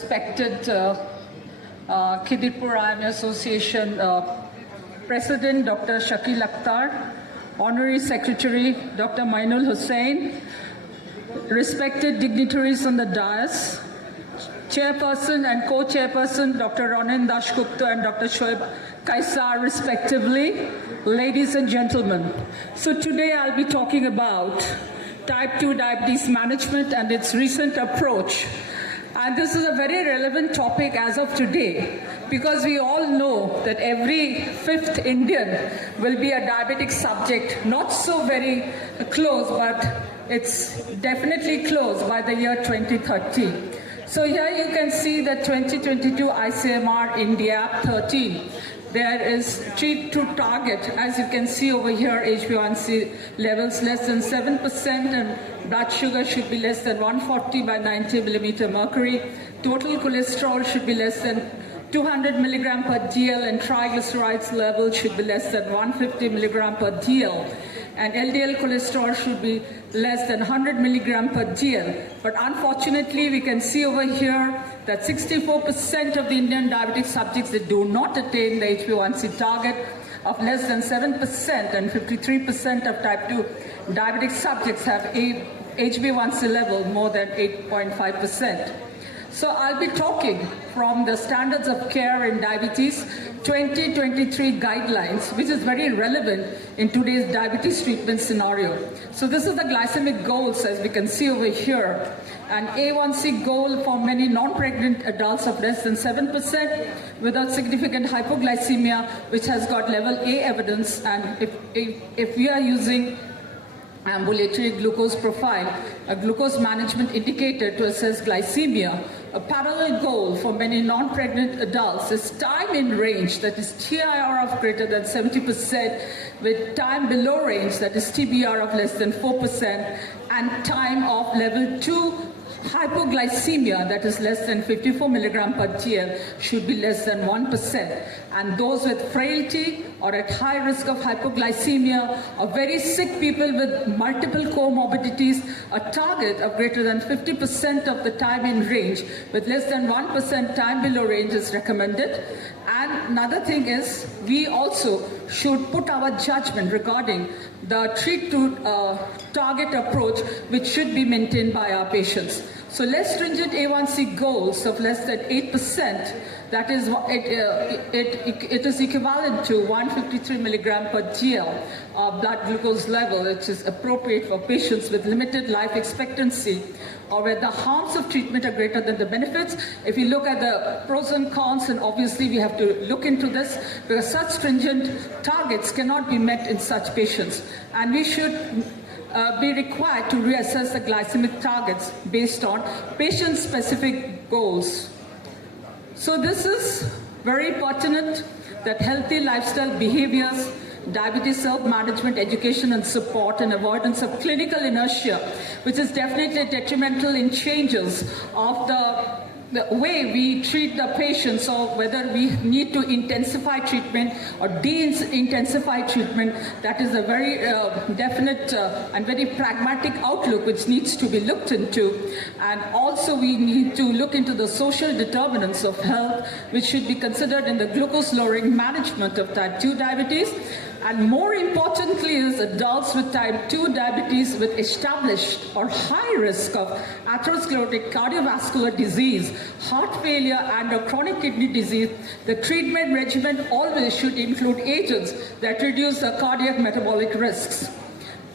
Respected Kidderpore IMA Association President Dr. Shakil Akhtar, Honorary Secretary Dr. Mainul Hussain, respected dignitaries on the dais, Chairperson and Co-Chairperson Dr. Ronen Dashgupta and Dr. Shoaib Kaisar respectively, ladies and gentlemen. So today I'll be talking about type 2 diabetes management and its recent approach. And this is a very relevant topic as of today, because we all know that every fifth Indian will be a diabetic subject, not so very close, but it's definitely close by the year 2030. So here you can see the 2022 ICMR India 13. There is treat to target, as you can see over here, HbA1c levels less than 7% and blood sugar should be less than 140 by 90 millimeter mercury. Total cholesterol should be less than 200 milligram per dl and triglycerides level should be less than 150 milligram per dl. And LDL cholesterol should be less than 100 milligram per dl. But unfortunately, we can see over here that 64% of the Indian diabetic subjects that do not attain the HbA1c target of less than 7%, and 53% of type 2 diabetic subjects have a HbA1c level more than 8.5%. So I'll be talking from the Standards of Care in Diabetes 2023 guidelines, which is very relevant in today's diabetes treatment scenario. So this is the glycemic goals, as we can see over here. An A1C goal for many non-pregnant adults of less than 7% without significant hypoglycemia, which has got level A evidence. And if we are using ambulatory glucose profile, a glucose management indicator to assess glycemia, a parallel goal for many non-pregnant adults is time in range, that is TIR of greater than 70%, with time below range, that is TBR of less than 4%, and time of level 2 hypoglycemia, that is less than 54 milligram per dl, should be less than 1%. And those with frailty or at high risk of hypoglycemia or very sick people with multiple comorbidities, a target of greater than 50% of the time in range with less than 1% time below range is recommended. And another thing is, we also should put our judgment regarding the treat to target approach, which should be maintained by our patients. So less stringent A1C goals of less than 8%, that is, it is equivalent to 153 milligram per dl blood glucose level, which is appropriate for patients with limited life expectancy or where the harms of treatment are greater than the benefits. If you look at the pros and cons, and obviously we have to look into this, because such stringent targets cannot be met in such patients. And we should be required to reassess the glycemic targets based on patient-specific goals. So this is very pertinent that healthy lifestyle behaviors, diabetes self-management, education and support, and avoidance of clinical inertia, which is definitely detrimental in changes of the way we treat the patients, or whether we need to intensify treatment or de-intensify treatment. That is a very definite and very pragmatic outlook which needs to be looked into. And also we need to look into the social determinants of health, which should be considered in the glucose-lowering management of type 2 diabetes. And more importantly is adults with type 2 diabetes with established or high risk of atherosclerotic cardiovascular disease, heart failure, and a chronic kidney disease. The treatment regimen always should include agents that reduce the cardiac metabolic risks.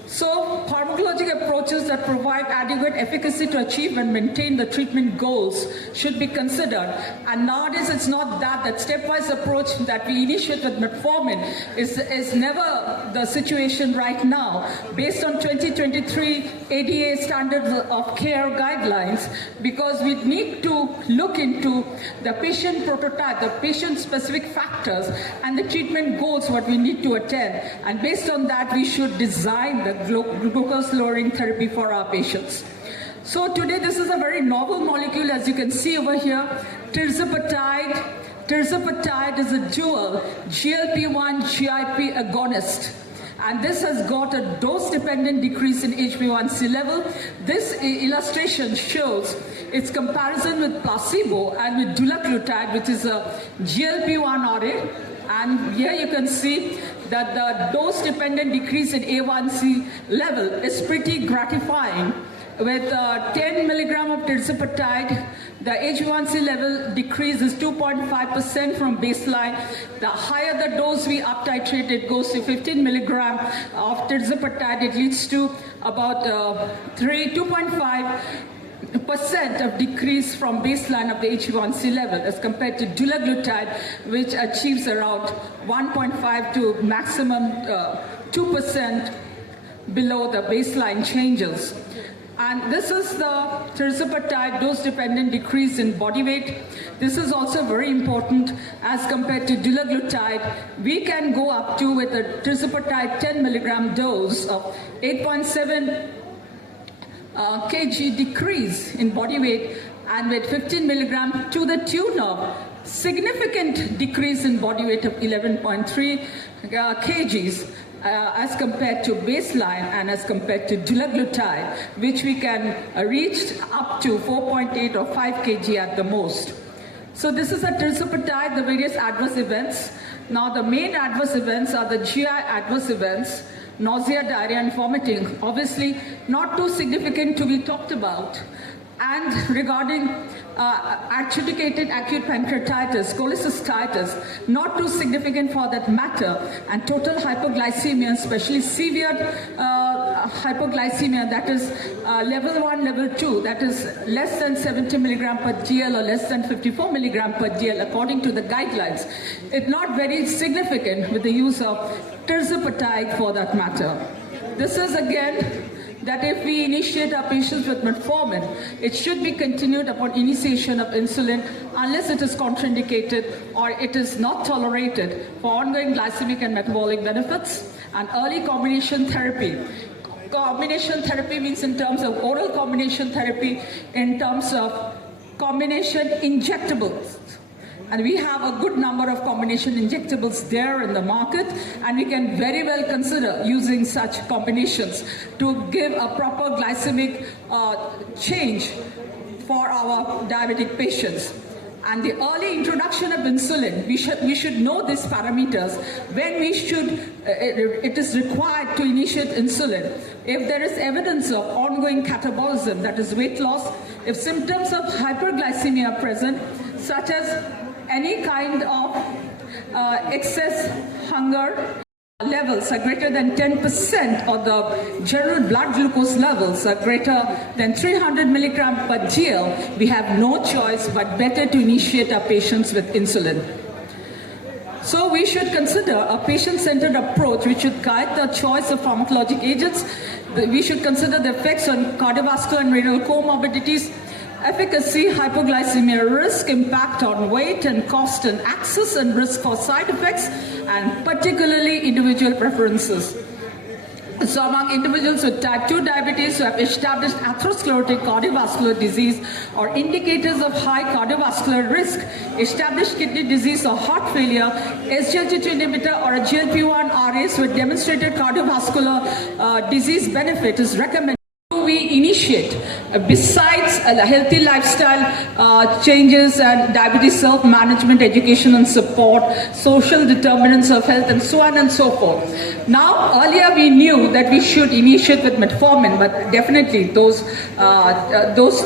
So pharmacologic approaches that provide adequate efficacy to achieve and maintain the treatment goals should be considered. And nowadays it's not that stepwise approach that we initiate with metformin is never the situation right now. Based on 2023 ADA standards of care guidelines, because we need to look into the patient prototype, the patient-specific factors, and the treatment goals what we need to attend. And based on that, we should design the glucose-lowering therapy for our patients. So today, this is a very novel molecule, as you can see over here, tirzepatide. Tirzepatide is a dual GLP-1 GIP agonist. and this has got a dose-dependent decrease in HbA1c level. This illustration shows its comparison with placebo and with dulaglutide, which is a GLP-1 RA. And here you can see that the dose-dependent decrease in A1C level is pretty gratifying. With 10 milligram of tirzepatide, the HbA1c level decrease is 2.5% from baseline. The higher the dose we up-titrate, it goes to 15 milligram of tirzepatide. It leads to about 2.5% of decrease from baseline of the HbA1c level as compared to dulaglutide, which achieves around 1.5 to maximum 2% below the baseline changes. And this is the tirzepatide dose-dependent decrease in body weight. This is also very important as compared to dulaglutide. We can go up to, with a tirzepatide 10 milligram dose, of 8.7 kg decrease in body weight, and with 15 milligram to the tune of significant decrease in body weight of 11.3 kgs. As compared to baseline and as compared to dulaglutide, which we can reach up to 4.8 or 5 kg at the most. So this is a tirzepatide, the various adverse events. Now the main adverse events are the GI adverse events, nausea, diarrhea and vomiting. Obviously not too significant to be talked about. And regarding adjudicated acute pancreatitis, cholecystitis, not too significant for that matter, and total hypoglycemia, especially severe hypoglycemia, that is level 1, level 2, that is less than 70 milligram per GL or less than 54 milligram per GL according to the guidelines. It's not very significant with the use of tirzepatide for that matter. This is again that if we initiate our patients with metformin, it should be continued upon initiation of insulin unless it is contraindicated or it is not tolerated for ongoing glycemic and metabolic benefits. And early combination therapy. Combination therapy means in terms of oral combination therapy, in terms of combination injectables. And we have a good number of combination injectables there in the market, and we can very well consider using such combinations to give a proper glycemic change for our diabetic patients. And the early introduction of insulin, we should know these parameters when we should, it is required to initiate insulin. If there is evidence of ongoing catabolism, that is weight loss, if symptoms of hyperglycemia are present, such as any kind of excess hunger levels are greater than 10%, or the general blood glucose levels are greater than 300 milligram per GL, we have no choice but better to initiate our patients with insulin. So we should consider a patient-centered approach which should guide the choice of pharmacologic agents. We should consider the effects on cardiovascular and renal comorbidities, efficacy, hypoglycemia risk, impact on weight and cost and access, and risk for side effects, and particularly individual preferences. So among individuals with type 2 diabetes who have established atherosclerotic cardiovascular disease or indicators of high cardiovascular risk, established kidney disease or heart failure, SGLT2 inhibitor or a GLP-1 RAs with demonstrated cardiovascular disease benefit is recommended. We initiate, besides a healthy lifestyle changes and diabetes self-management, education and support, social determinants of health, and so on and so forth. Now, earlier we knew that we should initiate with metformin, but definitely those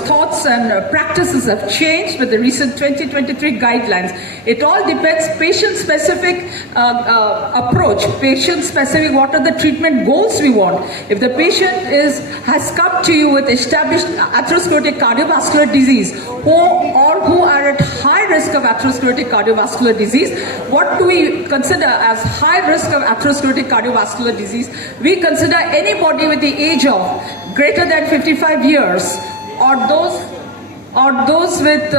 thoughts and practices have changed with the recent 2023 guidelines. It all depends, patient-specific approach, patient-specific, what are the treatment goals we want. If the patient has come to you with established atherosclerotic cardiovascular disease, who are at high risk of atherosclerotic cardiovascular disease, what do we consider as high risk of atherosclerotic cardiovascular disease? We consider anybody with the age of greater than 55 years, or those with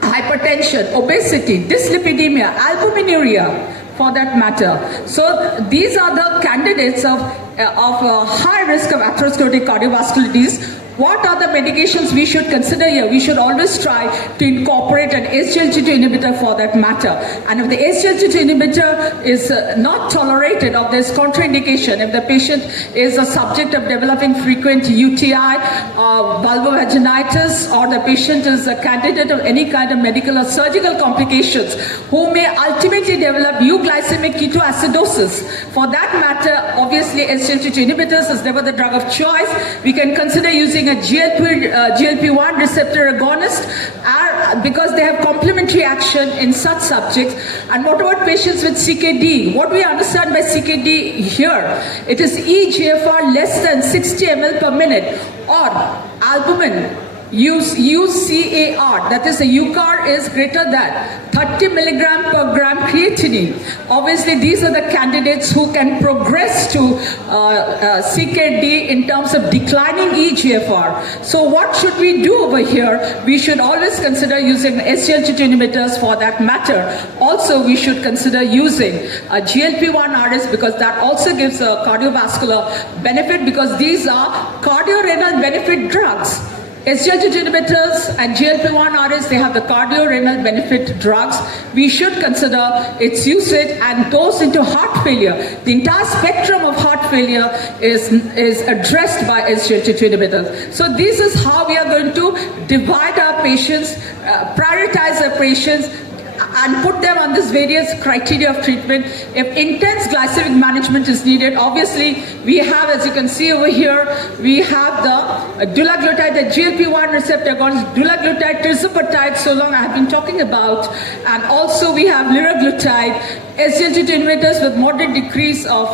hypertension, obesity, dyslipidemia, albuminuria, for that matter. So these are the candidates of high risk of atherosclerotic cardiovascular disease What are the medications we should consider here? We should always try to incorporate an SGLT2 inhibitor for that matter. And if the SGLT2 inhibitor is not tolerated or there's contraindication, if the patient is a subject of developing frequent UTI, vulvovaginitis, or the patient is a candidate of any kind of medical or surgical complications, who may ultimately develop euglycemic ketoacidosis. For that matter, obviously SGLT2 inhibitors is never the drug of choice. We can consider using a GLP-1 receptor agonist because they have complementary action in such subjects. And what about patients with CKD? What we understand by CKD here, it is eGFR less than 60 ml per minute, or albumin, UCAR, that is the UCAR is greater than 30 milligram per gram creatinine. Obviously, these are the candidates who can progress to CKD in terms of declining eGFR. So what should we do over here? We should always consider using SGLT2 inhibitors for that matter. Also, we should consider using a GLP-1 RS because that also gives a cardiovascular benefit because these are cardiorenal benefit drugs. SGLT2 inhibitors and GLP-1 RS, they have the cardiorenal benefit drugs. We should consider its usage and those into heart failure. The entire spectrum of heart failure is addressed by SGLT2 inhibitors. So this is how we are going to divide our patients, prioritize our patients, and put them on this various criteria of treatment. If intense glycemic management is needed, obviously we have, as you can see over here, we have the dulaglutide, the GLP-1 receptor agonist, dulaglutide, tirzepatide, so long I have been talking about, and also we have liraglutide, SGLT2 inhibitors with moderate decrease of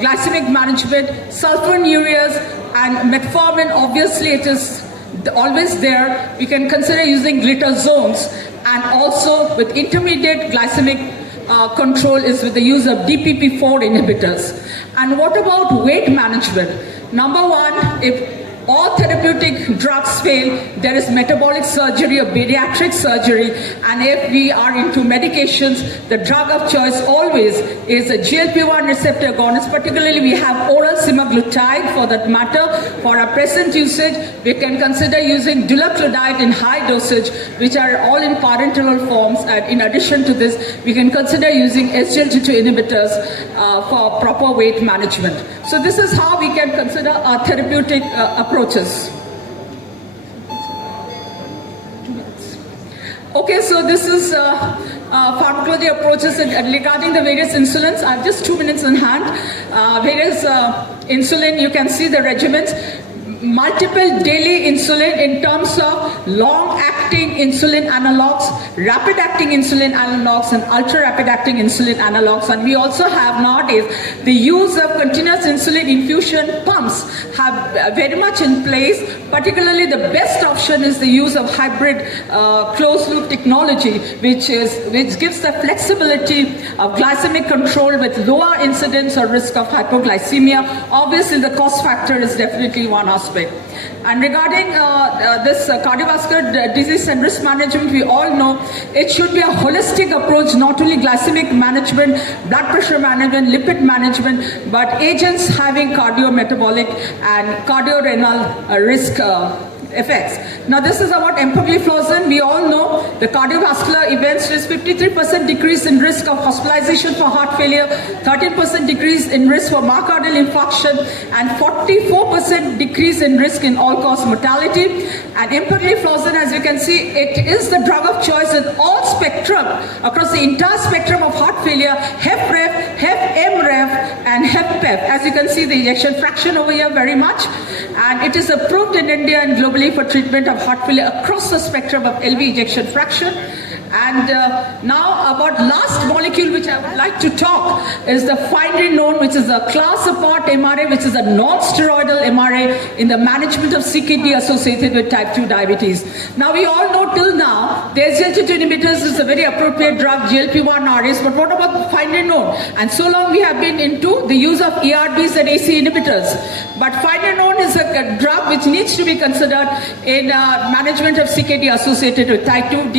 glycemic management, sulfonylureas, and metformin. Obviously it is always there. We can consider using glitazones, and also with intermediate glycemic control is with the use of DPP-4 inhibitors. And what about weight management? Number one, if all therapeutic drugs fail, there is metabolic surgery or bariatric surgery, and if we are into medications, the drug of choice always is a GLP-1 receptor agonist. Particularly we have oral semaglutide for that matter. For our present usage, we can consider using dulaglutide in high dosage, which are all in parenteral forms, and in addition to this, we can consider using SGLT2 inhibitors for proper weight management. So this is how we can consider our therapeutic approaches. Okay, so this is pharmacology approaches and regarding the various insulins. I have just 2 minutes in hand. Various insulin, you can see the regimens. Multiple daily insulin in terms of long-acting insulin analogs, rapid-acting insulin analogs, and ultra-rapid-acting insulin analogs. And we also have nowadays the use of continuous insulin infusion pumps have very much in place. Particularly the best option is the use of hybrid closed-loop technology, which gives the flexibility of glycemic control with lower incidence or risk of hypoglycemia. Obviously, the cost factor is definitely one aspect. And regarding this cardiovascular disease and risk management, we all know it should be a holistic approach, not only glycemic management, blood pressure management, lipid management, but agents having cardiometabolic and cardiorenal risk effects. Now this is about empagliflozin. We all know the cardiovascular events is 53% decrease in risk of hospitalization for heart failure, 13% decrease in risk for myocardial infarction, and 44% decrease in risk in all-cause mortality. And empagliflozin, as you can see, it is the drug of choice in all spectrum, across the entire spectrum of heart failure, HFrEF, HFmrEF, and HFpEF. As you can see, the ejection fraction over here very much. And it is approved in India and globally for treatment of heart failure across the spectrum of LV ejection fraction. And now about last molecule which I would like to talk is the finely known, which is a class apart MRA, which is a non-steroidal MRA in the management of CKD associated with type type 2 diabetes. Now we all know till now, the SGLT2 inhibitors is a very appropriate drug, GLP-1 RAs, but what about finerenone? And so long we have been into the use of ERBs and AC inhibitors. But finerenone is a drug which needs to be considered in management of CKD associated with type 2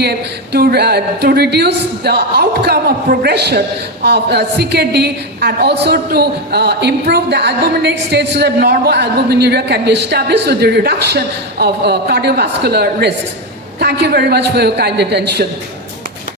to reduce the outcome of progression of CKD and also to improve the albuminate state so that normal albuminuria can be established with the reduction of cardiovascular risks. Thank you very much for your kind attention.